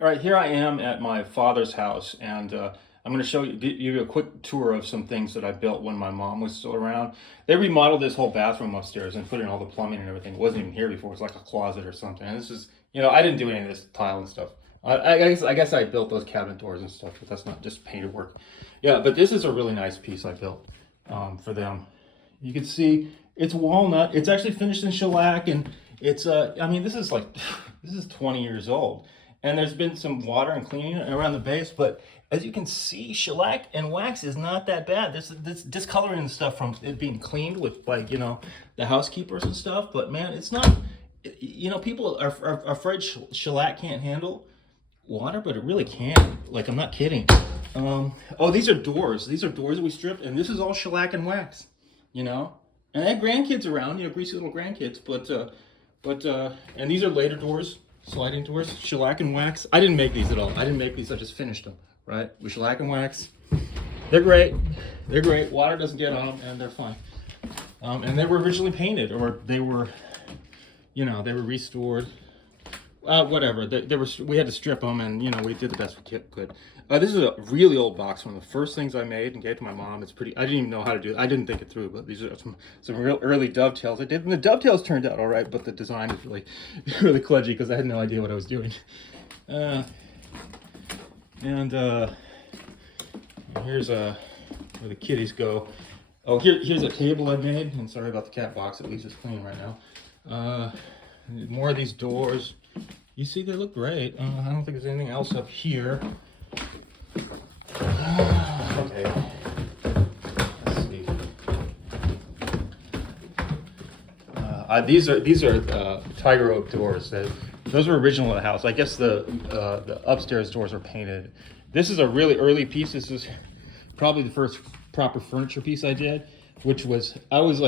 All right, here I am at my father's house, and I'm going to give you a quick tour of some things that I built when my mom was still around. They remodeled this whole bathroom upstairs and put in all the plumbing and everything. It wasn't even here before. It's like a closet or something. And this is, I didn't do any of this tile and stuff. I guess I built those cabinet doors and stuff, but that's not just painted work. Yeah, but this is a really nice piece I built for them. You can see it's walnut. It's actually finished in shellac, and it's I mean, this is like this is 20 years old, and there's been some water and cleaning around the base, but as you can see, shellac and wax is not that bad. There's this discoloring and stuff from it being cleaned with, like, the housekeepers and stuff, but man, it's not. People are afraid shellac can't handle water, but it really can. Like, I'm not kidding. Oh, these are doors. These are doors that we stripped, and this is all shellac and wax. And I had grandkids around, greasy little grandkids, but and these are later doors, sliding doors, shellac and wax. I didn't make these at all. I didn't make these. I just finished them, right? With shellac and wax. They're great. They're great. Water doesn't get on them, and they're fine. And they were originally painted, or they were, they were restored. Whatever. We had to strip them, and we did the best we could. This is a really old box. One of the first things I made and gave to my mom. It's pretty. I didn't even know how to do it. I didn't think it through, but these are some real early dovetails I did, and the dovetails turned out all right. But the design is really really kludgy because I had no idea what I was doing. Here's where the kitties go. Oh, here's a table I made. And sorry about the cat box. At least it's clean right now. More of these doors. You see, they look great. I don't think there's anything else up here. Okay. Let's see. These are tiger oak doors. Those were original in the house. I guess the upstairs doors are painted. This is a really early piece. This is probably the first proper furniture piece I did, which was I was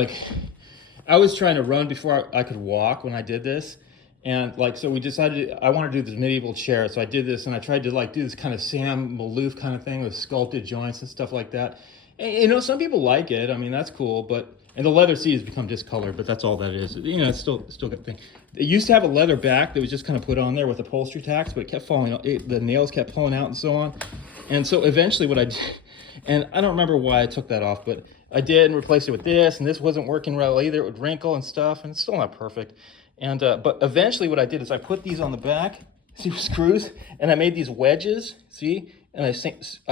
trying to run before I could walk when I did this. And so we decided I want to do this medieval chair. So I did this, and I tried to do this kind of Sam Maloof kind of thing with sculpted joints and stuff like that. And, some people like it. I mean, that's cool. And the leather seat has become discolored, but that's all that is. It's still a good thing. It used to have a leather back that was just kind of put on there with upholstery tacks, but it kept falling out. The nails kept pulling out and so on. And so eventually what I did, and I don't remember why I took that off, but I did, and replaced it with this, and this wasn't working well either. It would wrinkle and stuff, and it's still not perfect. And but eventually what I did is I put these on the back, see, screws, and I made these wedges, see? And I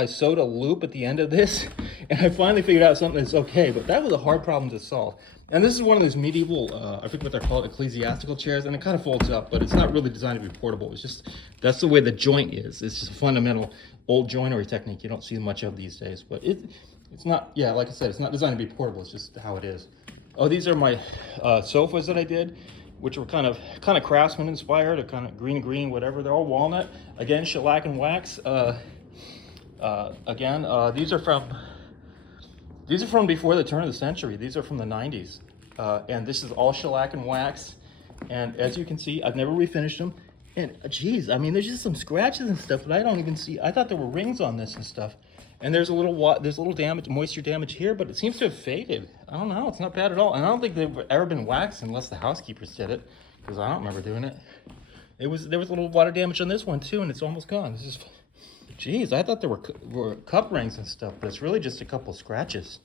sewed a loop at the end of this, and I finally figured out something that's okay, but that was a hard problem to solve. And this is one of those medieval, I forget what they're called, ecclesiastical chairs, and it kind of folds up, but it's not really designed to be portable. It's just, that's the way the joint is. It's just a fundamental old joinery technique you don't see much of these days, but it's not, yeah, like I said, it's not designed to be portable. It's just how it is. Oh, these are my sofas that I did, which were kind of craftsman inspired, or kind of green, whatever. They're all walnut. Again, shellac and wax. These are from before the turn of the century. These are from the 90s. And this is all shellac and wax. And as you can see, I've never refinished them. And geez, I mean, there's just some scratches and stuff, but I don't even see. I thought there were rings on this and stuff. And there's a little damage, moisture damage here, but it seems to have faded. I don't know. It's not bad at all. And I don't think they've ever been waxed unless the housekeepers did it, because I don't remember doing it. There was a little water damage on this one too, and it's almost gone. This is, geez, I thought there were cup rings and stuff, but it's really just a couple scratches.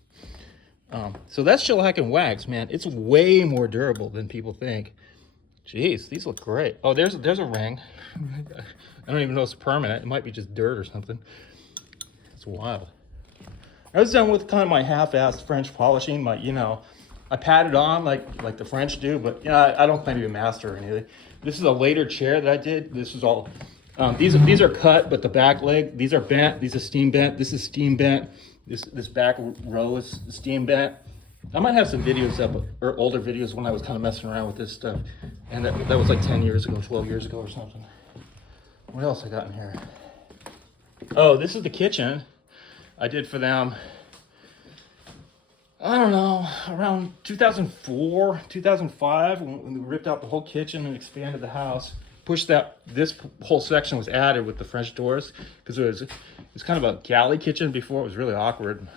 So that's shellac and wax, man. It's way more durable than people think. Jeez, these look great. Oh, there's a ring. I don't even know if it's permanent. It might be just dirt or something. It's wild. I was done with kind of my half-assed French polishing. I pat it on like the French do, but I don't claim to be a master or anything. This is a later chair that I did. This is all. These are cut, but the back leg, these are bent. These are steam bent. This is steam bent. This back row is steam bent. I might have some videos up, or older videos when I was kind of messing around with this stuff, and that was like 10 years ago, 12 years ago or something. What else I got in here? Oh, this is the kitchen I did for them. I don't know, around 2004, 2005, when we ripped out the whole kitchen and expanded the house. This whole section was added with the French doors, because it was kind of a galley kitchen before. It was really awkward.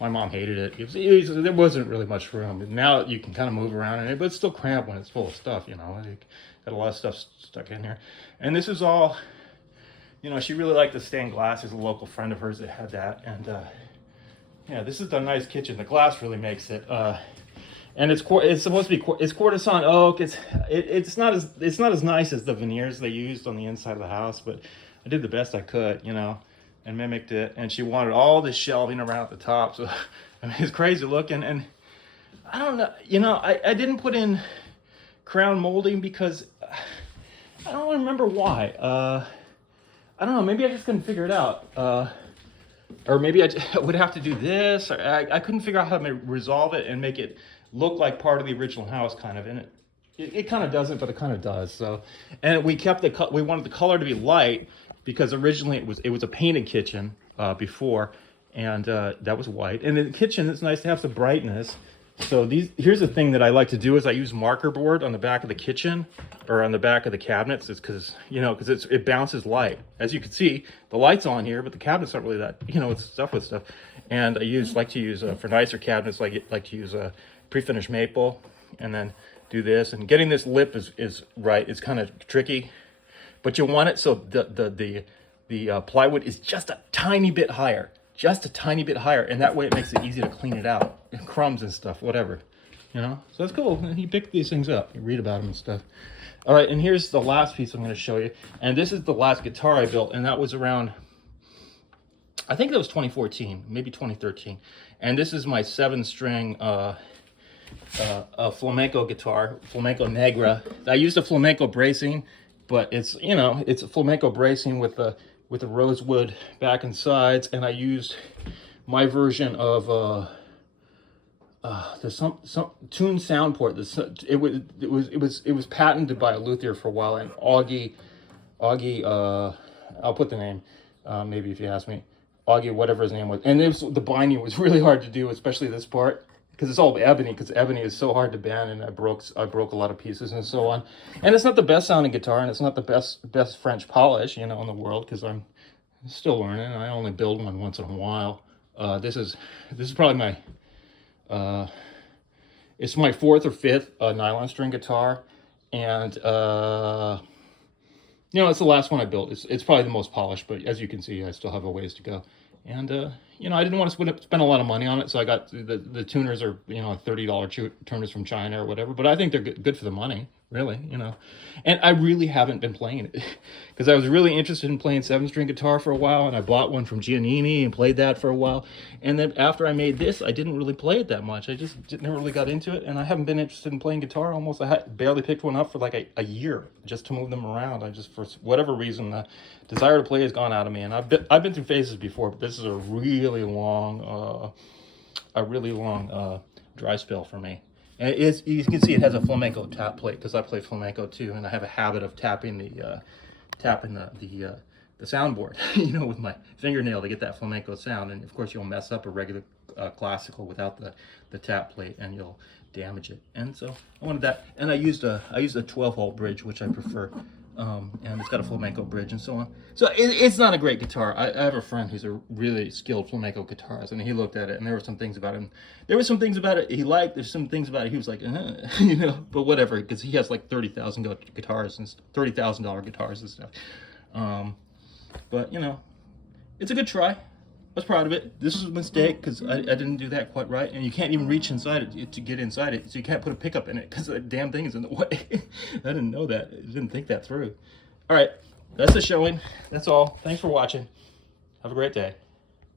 My mom hated it. There wasn't really much room. Now you can kind of move around in it, but it's still cramped when it's full of stuff, You got a lot of stuff stuck in here. And this is all you know, she really liked the stained glass. There's a local friend of hers that had that, and yeah, this is the nice kitchen. The glass really makes it. And it's supposed to be it's courtesan oak. It's not as nice as the veneers they used on the inside of the house, but I did the best I could, you know, and mimicked it. And she wanted all this shelving around at the top, so I mean, it's crazy looking. And I don't know, you know, I didn't put in crown molding because I don't remember why. I don't know. Maybe I just couldn't figure it out. Or maybe I would have to do this. Or I couldn't figure out how to resolve it and make it look like part of the original house, kind of. And it kind of doesn't, but it kind of does. So, and we kept we wanted the color to be light because originally it was a painted kitchen before, and that was white. And in the kitchen, it's nice to have some brightness. So here's the thing that I like to do is I use marker board on the back of the kitchen or on the back of the cabinets. It's because, you know, because it bounces light. As you can see, the light's on here, but the cabinets aren't really that, you know, it's stuff with stuff. And I like to use for nicer cabinets, like to use a pre-finished maple, and then do this. And getting this lip is right. It's kind of tricky, but you want it so the plywood is just a tiny bit higher. Just a tiny bit higher, and that way it makes it easy to clean it out. Crumbs and stuff, whatever, you know. So that's cool. You pick these things up, you read about them and stuff. All right, and here's the last piece I'm going to show you. And this is the last guitar I built, and that was around, I think that was 2014, maybe 2013. And this is my 7-string flamenco guitar, flamenco negra. I used a flamenco bracing, but it's, you know, it's a flamenco bracing with the rosewood back and sides, and I used my version of there's some tuned soundport. It was patented by a luthier for a while, and Augie, I'll put the name, maybe if you ask me, Augie, whatever his name was. And the binding was really hard to do, especially this part, because it's all ebony, because ebony is so hard to bend, and I broke a lot of pieces and so on. And it's not the best sounding guitar, and it's not the best French polish, you know, in the world, because I'm still learning. I only build one once in a while. This is probably my it's my 4th or 5th nylon string guitar, and you know, it's the last one I built. It's probably the most polished, but as you can see, I still have a ways to go. And you know, I didn't want to spend a lot of money on it, so I got the tuners are, you know, $30 tuners from China or whatever. But I think they're good for the money, really, you know. And I really haven't been playing it because I was really interested in playing 7-string guitar for a while, and I bought one from Giannini and played that for a while. And then after I made this, I didn't really play it that much. I just never really got into it, and I haven't been interested in playing guitar almost. I barely picked one up for like a year just to move them around. I just, for whatever reason, the desire to play has gone out of me. And I've been through phases before, but this is a really long dry spell for me. And you can see it has a flamenco tap plate because I play flamenco too, and I have a habit of tapping the soundboard, you know, with my fingernail to get that flamenco sound. And of course, you'll mess up a regular classical without the tap plate, and you'll damage it. And so I wanted that, and I used a 12-hole bridge, which I prefer. And it's got a flamenco bridge and so on. So it's not a great guitar. I have a friend who's a really skilled flamenco guitarist, and he looked at it, and there were some things about it. There were some things about it he liked. There's some things about it he was like, you know, but whatever, because he has like $30,000 guitars and $30,000 guitars and stuff. But you know, it's a good try. I was proud of it. This was a mistake because I didn't do that quite right, and you can't even reach inside it to get inside it, so you can't put a pickup in it because the damn thing is in the way. I didn't know that. I didn't think that through. All right, that's the showing. That's all. Thanks for watching. Have a great day.